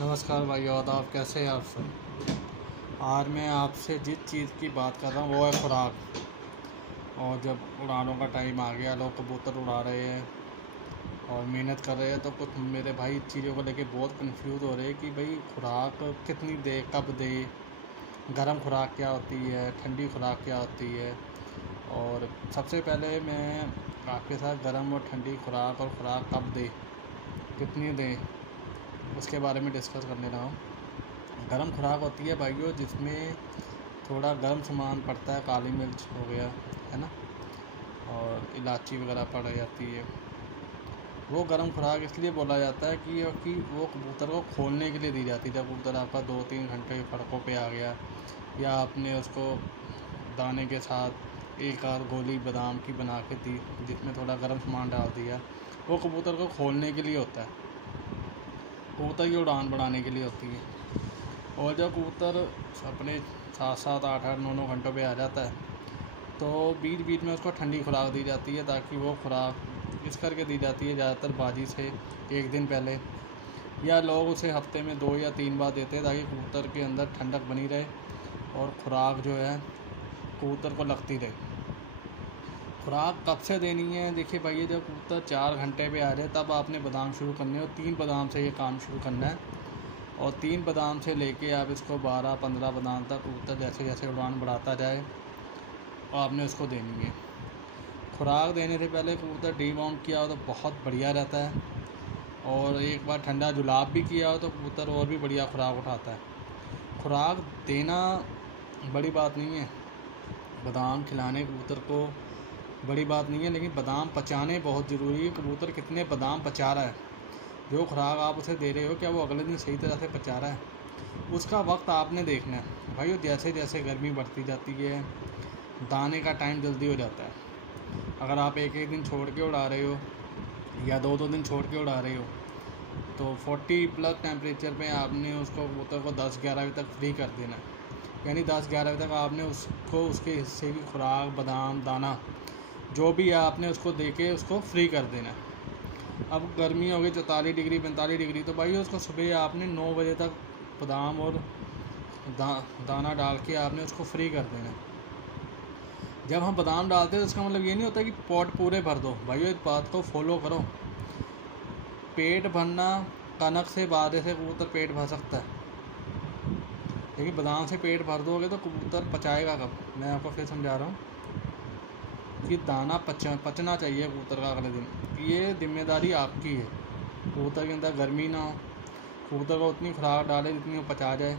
नमस्कार भाई, और आप कैसे हैं? आप सब। आज मैं आपसे जिस चीज़ की बात कर रहा हूँ वो है खुराक। और जब उड़ानों का टाइम आ गया, लोग कबूतर उड़ा रहे हैं और मेहनत कर रहे हैं, तो कुछ मेरे भाई इस चीज़ों को लेके बहुत कंफ्यूज हो रहे हैं कि भाई खुराक कितनी दे, कब दे, गर्म खुराक क्या होती है, ठंडी खुराक क्या होती है। और सबसे पहले मैं आपके साथ गर्म और ठंडी खुराक और खुराक कब दे, कितनी दें, उसके बारे में डिस्कस करने रहा हूँ। गरम खुराक होती है भाइयों जिसमें थोड़ा गर्म सामान पड़ता है, काली मिर्च हो गया, है ना, और इलायची वगैरह पड़ जाती है। वो गरम खुराक इसलिए बोला जाता है कि वो कबूतर को खोलने के लिए दी जाती है। जब कबूतर आपका 2-3 घंटे फड़कों पे आ गया, या आपने उसको दाने के साथ एक आध गोली बादाम की बना के दी जिसमें थोड़ा गर्म सामान डाल दिया, वो कबूतर को खोलने के लिए होता है, कबूतर की उड़ान बढ़ाने के लिए होती है। और जब कबूतर अपने 7-8 9 घंटों पे आ जाता है, तो बीच बीच में उसको ठंडी खुराक दी जाती है, ताकि वो खुराक इस करके दी जाती है ज़्यादातर बाजी से एक दिन पहले, या लोग उसे हफ्ते में 2 या 3 बार देते हैं, ताकि कबूतर के अंदर ठंडक बनी रहे और खुराक जो है कबूतर को लगती रहे। खुराक कब से देनी है? देखिए भाई, जब कबूतर 4 घंटे पे आ जाए तब आपने बादाम शुरू करने और 3 बादाम से ये काम शुरू करना है। और 3 बादाम से लेके आप इसको 12-15 बादाम तक कबूतर जैसे जैसे उड़ान बढ़ाता जाए आपने उसको देनी है। खुराक देने से पहले कबूतर डीवॉर्म किया हो तो बहुत बढ़िया रहता है, और एक बार ठंडा जुलाब भी किया हो तो कबूतर और भी बढ़िया खुराक उठाता है। खुराक देना बड़ी बात नहीं है, बादाम खिलाने कबूतर को बड़ी बात नहीं है, लेकिन बादाम पचाने बहुत ज़रूरी है। कबूतर कितने बादाम पचा रहा है, जो खुराक आप उसे दे रहे हो क्या वो अगले दिन सही तरह से पचा रहा है, उसका वक्त आपने देखना है भाई। जैसे जैसे गर्मी बढ़ती जाती है, दाने का टाइम जल्दी हो जाता है। अगर आप एक एक दिन छोड़ के उड़ा रहे हो या 2-2 दिन छोड़ के उड़ा रहे हो, तो 40+ टेम्परेचर पे आपने उसको कबूतर को 10-11 बजे तक फ्री कर देना है। यानी 10-11 बजे तक आपने उसको उसके हिस्से की खुराक, बादाम, दाना जो भी है आपने उसको दे के उसको फ्री कर देना है। अब गर्मी हो गई 44 डिग्री 45 डिग्री, तो भाई उसको सुबह आपने 9 बजे तक बादाम और दाना डाल के आपने उसको फ्री कर देना है। जब हम बादाम डालते हैं तो इसका मतलब ये नहीं होता कि पॉट पूरे भर दो। भाई इस बात को फॉलो करो। पेट भरना कनक से बादे से कबूतर पेट भर सकता है, लेकिन बादाम से पेट भर दोगे तो कबूतर पचाएगा कब? मैं आपको फिर समझा रहा हूँ कि दाना पचना चाहिए कबूतर का अगले दिन। ये जिम्मेदारी आपकी है। कबूतर के अंदर गर्मी ना हो, कबूतर को उतनी खुराक डाले जितनी वो पचा जाए,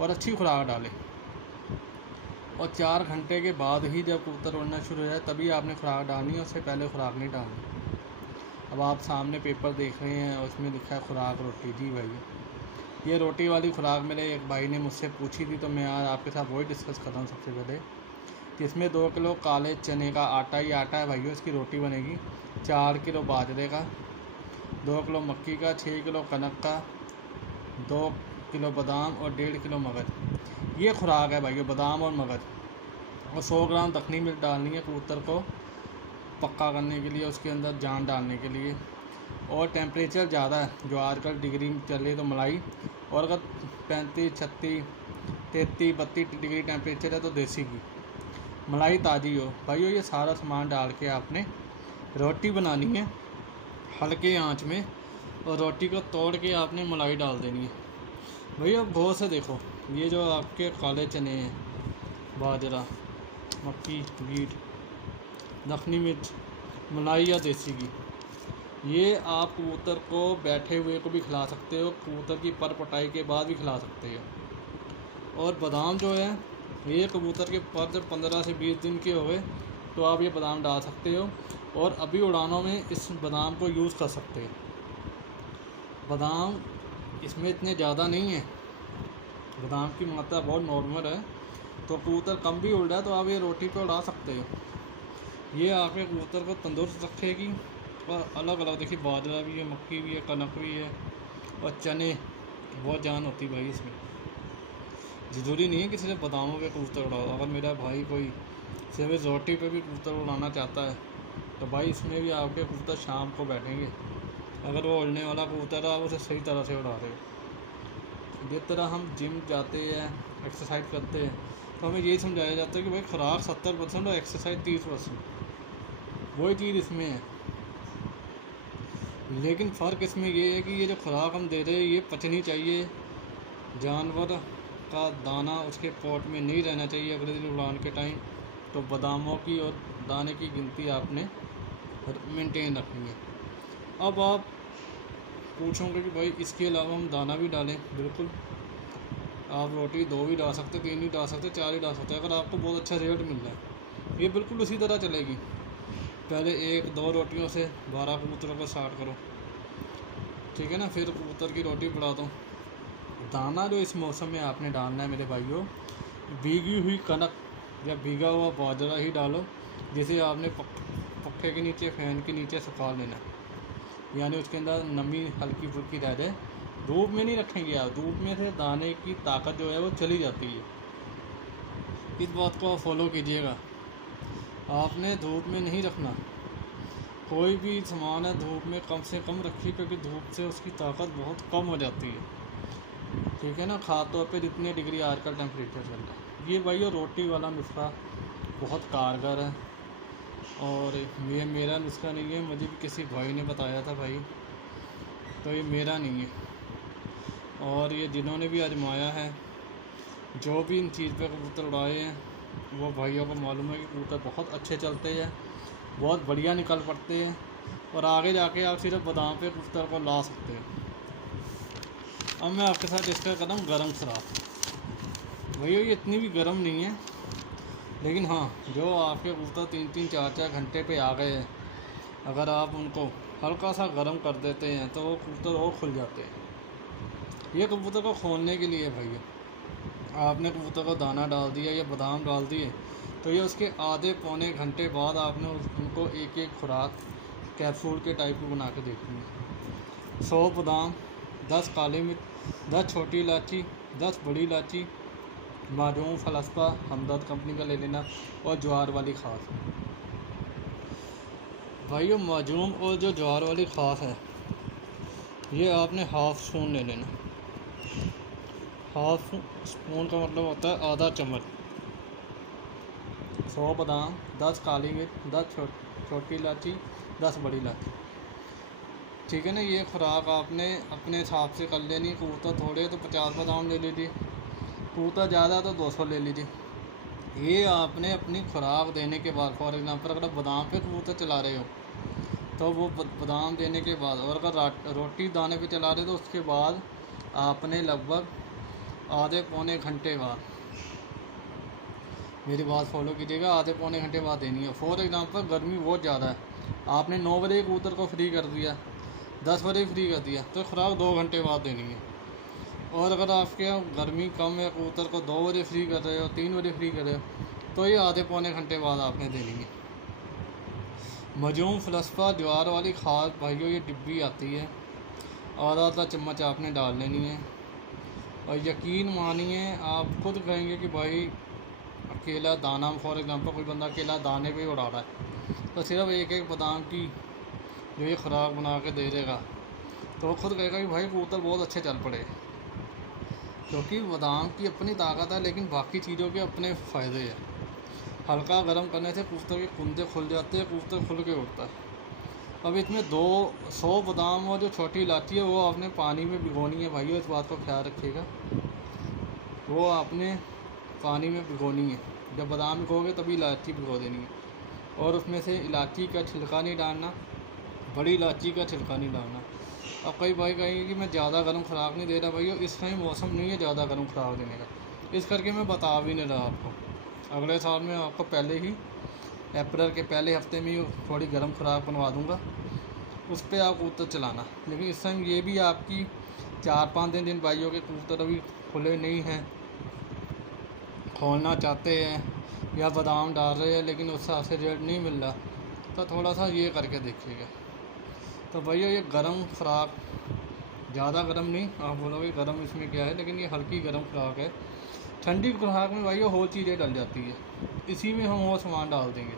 और अच्छी खुराक डाले। और 4 घंटे के बाद ही जब कबूतर उड़ना शुरू हो जाए तभी आपने खुराक डालनी है, उससे पहले खुराक नहीं डालनी। अब आप सामने पेपर देख रहे हैं, उसमें लिखा है खुराक रोटी। जी भाई, ये रोटी वाली खुराक मेरे एक भाई ने मुझसे पूछी थी, तो मैं आज आपके साथ वही डिस्कस कर रहा हूँ। सबसे पहले कि इसमें 2 किलो काले चने का आटा ही आटा है भाइयों, इसकी रोटी बनेगी। 4 किलो बाजरे का, 2 किलो मक्की का, 6 किलो कनक का, 2 किलो बादाम और 1.5 किलो मगज। ये खुराक है भाइयों, बादाम और मगज। और 100 ग्राम दखनी मिर्च डालनी है कबूतर को पक्का करने के लिए, उसके अंदर जान डालने के लिए। और टेम्परेचर ज़्यादा है जो आजकल डिग्री में चले तो मलाई, और अगर 35, 36, 33, 32 डिग्री टेम्परेचर है तो देसी घी, मलाई ताज़ी हो। भाइयों ये सारा सामान डाल के आपने रोटी बनानी है हल्के आंच में, और रोटी को तोड़ के आपने मलाई डाल देनी है। भैया बहुत से देखो, ये जो आपके काले चने हैं, बाजरा, मक्की, वीट, दखनी मिर्च, मलाई या देसी घी, ये आप कबूतर को बैठे हुए को भी खिला सकते हो, कबूतर की पर पटाई के बाद भी खिला सकते हो। और बादाम जो है, ये कबूतर के पर जब 15 से 20 दिन के हो गए तो आप ये बादाम डाल सकते हो, और अभी उड़ानों में इस बादाम को यूज़ कर सकते हो। बादाम इसमें इतने ज़्यादा नहीं है, बादाम की मात्रा बहुत नॉर्मल है, तो कबूतर कम भी उड़ रहा है तो आप ये रोटी पे उड़ा सकते हो। ये आपके कबूतर को तंदुरुस्त रखेगी। और अलग अलग देखिए, बाजरा भी है, मक्की भी है, कनक भी है, और चने, बहुत जान होती है भाई इसमें। ज़रूरी नहीं है कि सिर्फ बादामों पे कबूतर उड़ाओ। अगर मेरा भाई कोई सिर्फ रोटी पे भी कबूतर उड़ाना चाहता है तो भाई इसमें भी आपके कबूतर शाम को बैठेंगे, अगर वो उड़ने वाला कबूतर है आप उसे सही तरह से उड़ा रहे हो। जिस तरह हम जिम जाते हैं, एक्सरसाइज करते हैं, तो हमें यही समझाया जाता है कि भाई खुराक 70% और एक्सरसाइज 30%। वही चीज़ इसमें है, लेकिन फ़र्क इसमें ये है कि ये जो खुराक हम दे रहे हैं ये पचनी चाहिए। जानवर का दाना उसके पोट में नहीं रहना चाहिए अगले दिन उड़ान के टाइम। तो बादामों की और दाने की गिनती आपने मेंटेन रखनी है। अब आप पूछोगे कि भाई इसके अलावा हम दाना भी डालें? बिल्कुल, आप रोटी 2 भी डाल सकते, 3 भी डाल सकते, 4 ही डाल सकते। अगर आपको बहुत अच्छा रेट मिल रहा है, ये बिल्कुल उसी तरह चलेगी। पहले 1-2 रोटियों से 12 कबूतरों को स्टार्ट करो, ठीक है ना। फिर कबूतर की रोटी बढ़ा दो। दाना जो इस मौसम में आपने डालना है मेरे भाइयों, भीगी हुई कनक या भीगा हुआ बाजरा ही डालो, जिसे आपने पक्के के नीचे, फैन के नीचे सुखा लेना, यानी उसके अंदर नमी हल्की फुल्की रह जाए। धूप में नहीं रखेंगे आप, धूप में से दाने की ताकत जो है वो चली जाती है। इस बात को आप फॉलो कीजिएगा। आपने धूप में नहीं रखना, कोई भी सामान है धूप में कम से कम रखिए, क्योंकि धूप से उसकी ताकत बहुत कम हो जाती है, ठीक है ना। खास तौर पे जितने डिग्री आजकल टेम्परेचर चल रहा है, ये भाई रोटी वाला नुस्खा बहुत कारगर है। और ये मेरा नुस्खा नहीं है, मुझे भी किसी भाई ने बताया था भाई, तो ये मेरा नहीं है। और ये जिन्होंने भी आजमाया है, जो भी इन चीज़ पे कबूतर उड़ाए हैं, वो भाइयों को मालूम है कि कबूतर बहुत अच्छे चलते हैं, बहुत बढ़िया निकल पड़ते हैं, और आगे जाके आप सिर्फ बादाम पे कबूतर को ला सकते हैं। अब मैं आपके साथ डिस्कस कर रहा हूँ गर्म खुराक। भैया ये इतनी भी गर्म नहीं है, लेकिन हाँ, जो आपके कबूतर 3-3, 4-4 घंटे पे आ गए हैं, अगर आप उनको हल्का सा गर्म कर देते हैं तो वो कबूतर और खुल जाते हैं। ये कबूतर को खोलने के लिए भैया, आपने कबूतर को दाना डाल दिया या बादाम डाल दिए, तो ये उसके आधे पौने घंटे बाद आपने उनको एक एक खुराक कैप्सूल के टाइप की बना के देखनी है। 100 बादाम, 10 काली मिर्च, 10 छोटी इलायची, 10 बड़ी इलायची, माजूम, फलसपा, हमदर्द कंपनी का ले लेना, और ज्वार वाली खास। भाइयों माजूम और जो ज्वार वाली खास है, ये आपने हाफ स्पून ले लेना। हाफ स्पून का मतलब होता है आधा चम्मच। 100 बादाम, 10 काली मिर्च, 10 छोटी इलायची, 10 बड़ी इलायची, ठीक है ना। ये खुराक आपने अपने हिसाब से कर लेनी। कबूतर थोड़े तो 50 बादाम ले लीजिए, कबूतर ज़्यादा तो 200 ले लीजिए। ये आपने अपनी खुराक देने के बाद, फॉर एग्ज़ाम्पल अगर आप बादाम पे कबूतर चला रहे हो तो वो बादाम देने के बाद, और अगर रोटी दाने पे चला रहे हो तो उसके बाद आपने लगभग आधे पौने घंटे बाद, मेरी बात फॉलो कीजिएगा, आधे पौने घंटे बाद देनी है। फॉर एग्ज़ाम्पल गर्मी बहुत ज़्यादा है, आपने 9 बजे कबूतर को फ्री कर दिया, 10 बजे फ्री कर दिया, तो खुराक 2 घंटे बाद देनी है। और अगर आपके यहाँ गर्मी कम है, कबूतर को 2 बजे फ्री कर रहे हो, 3 बजे फ्री कर रहे हो, तो ये आधे पौने घंटे बाद आपने देनी है। मजूम, फलसफा, ज्वार वाली खाद भाइयों, ये डिब्बी आती है, आधा चम्मच आपने डाल लेनी है। और यकीन मानिए, आप खुद कहेंगे कि भाई अकेला दाना, फॉर एग्ज़ाम्पल कोई बंदा अकेला दाने पे ही उड़ा रहा है, तो सिर्फ एक एक बादाम की जो ये खुराक बना के दे देगा, तो वो खुद कहेगा कि भाई कबूतर बहुत अच्छे चल पड़े। क्योंकि बादाम की अपनी ताकत है, लेकिन बाकी चीज़ों के अपने फ़ायदे हैं। हल्का गर्म करने से कबूतर के कुंदे खुल जाते हैं, कबूतर खुल के उड़ता है। अब इसमें 200 बादाम और जो छोटी इलायची है वो आपने पानी में भिगोनी है भाइयों, इस बात को ख्याल रखिएगा। वो आपने पानी में भिगोनी है, जब बादाम भिगोगे तभी इलायची भिगो देनी है। और उसमें से इलायची का छिलका नहीं डालना, बड़ी इलायची का छिलका नहीं डालना। अब कई भाई कहेंगे कि मैं ज़्यादा गर्म खुराक नहीं दे रहा भाइयों, इस टाइम मौसम नहीं है ज़्यादा गर्म खुराक देने का, इस करके मैं बता भी नहीं रहा आपको। अगले साल में आपको पहले ही अप्रैल के पहले हफ्ते में थोड़ी गर्म खुराक बनवा दूंगा, उस पर आप कबूतर चलाना। लेकिन इस टाइम ये भी आपकी 4-5 दिन भाइयों के कबूतर अभी खुले नहीं हैं, खोलना चाहते हैं या बादाम डाल रहे हैं, लेकिन उस हिसाब से रेट नहीं मिल रहा, तो थोड़ा सा ये करके देखिएगा। तो भैया ये गर्म खुराक, ज़्यादा गर्म नहीं, आप बोलोगे गर्म इसमें क्या है, लेकिन ये हल्की गर्म खुराक है। ठंडी खुराक में भैया और चीज़ें डल जाती है, इसी में हम वो सामान डाल देंगे,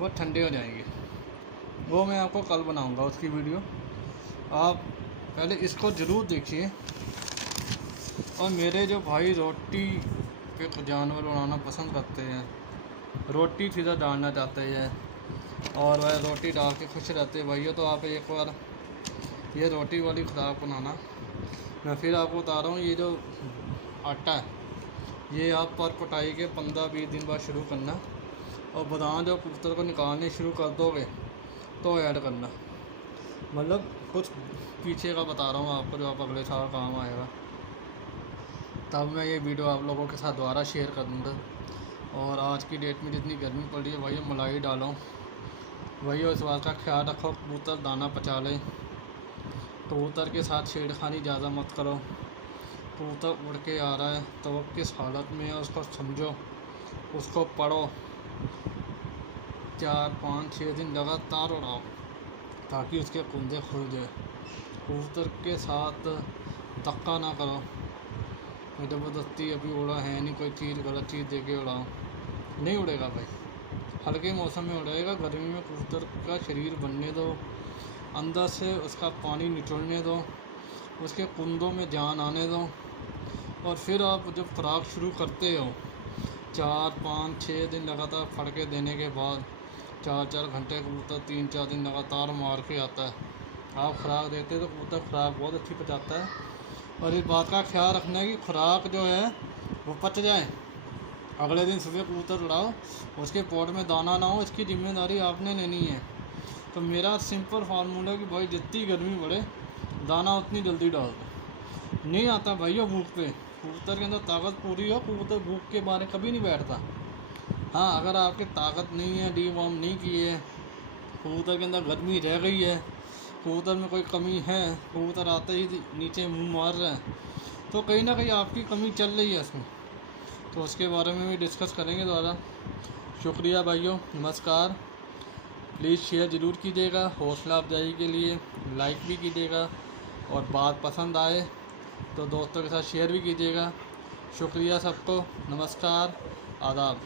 वो ठंडे हो जाएंगे। वो मैं आपको कल बनाऊंगा उसकी वीडियो, आप पहले इसको ज़रूर देखिए। और मेरे जो भाई रोटी पे जानवर उड़ाना पसंद करते हैं, रोटी सीधा डालना चाहते हैं और वह रोटी डाल के खुश रहते हैं भैया, तो आप एक बार ये रोटी वाली खुराक बनाना। मैं फिर आपको बता रहा हूँ, ये जो आटा है ये आप पर कटाई के 15-20 दिन बाद शुरू करना, और बादाम जब कबूतर को निकालने शुरू कर दोगे तो ऐड करना। मतलब कुछ पीछे का बता रहा हूँ आपको, जो आप अगले साल काम आएगा। तब मैं ये वीडियो आप लोगों के साथ दोबारा शेयर कर दूँगा। और आज की डेट में जितनी गर्मी पड़ रही है भैया, मलाई डालो भैया, इस बात का ख्याल रखो कबूतर दाना पचा ले। कबूतर के साथ छेड़खानी ज़्यादा मत करो। कबूतर उड़ के आ रहा है तो वो किस हालत में है उसको समझो, उसको पढ़ो, 4-5-6 दिन लगातार उड़ाओ ताकि उसके कुंदे खुल जाए। कबूतर के साथ धक्का ना करो, ज़बरदस्ती अभी उड़ा है नहीं, कोई चीज़ गलत चीज़ दे के उड़ाओ, नहीं उड़ेगा भाई। हल्के मौसम में उड़ेगा, गर्मी में कबूतर का शरीर बनने दो, अंदर से उसका पानी निचोड़ने दो, उसके कुंदों में जान आने दो। और फिर आप जब खुराक शुरू करते हो 4-5-6 दिन लगातार फड़के देने के बाद, 4-4 घंटे कबूतर 3-4 दिन लगातार मार के आता है, आप खुराक देते तो कबूतर खुराक बहुत अच्छी पचाता है। और इस बात का ख्याल रखना है कि खुराक जो है वो पच जाए। अगले दिन सुबह कबूतर उड़ाओ, उसके पोट में दाना ना हो, इसकी जिम्मेदारी आपने लेनी है। तो मेरा सिंपल फार्मूला है कि भाई जितनी गर्मी बढ़े दाना उतनी जल्दी डाल दो। नहीं आता भाई वो भूख पे, कबूतर के अंदर ताकत पूरी हो, कबूतर भूख के बारे कभी नहीं बैठता। हाँ, अगर आपकी ताकत नहीं है, डीवॉर्म नहीं की है, कबूतर के अंदर गर्मी रह गई है, कबूतर में कोई कमी है, कबूतर आते ही नीचे मुंह मार रहा है, तो कहीं ना कहीं आपकी कमी चल रही है इसमें। तो उसके बारे में भी डिस्कस करेंगे दोबारा। शुक्रिया भाइयों, नमस्कार। प्लीज़ शेयर ज़रूर कीजिएगा हौसला अफजाई के लिए, लाइक भी कीजिएगा, और बात पसंद आए तो दोस्तों के साथ शेयर भी कीजिएगा। शुक्रिया सबको, नमस्कार, आदाब।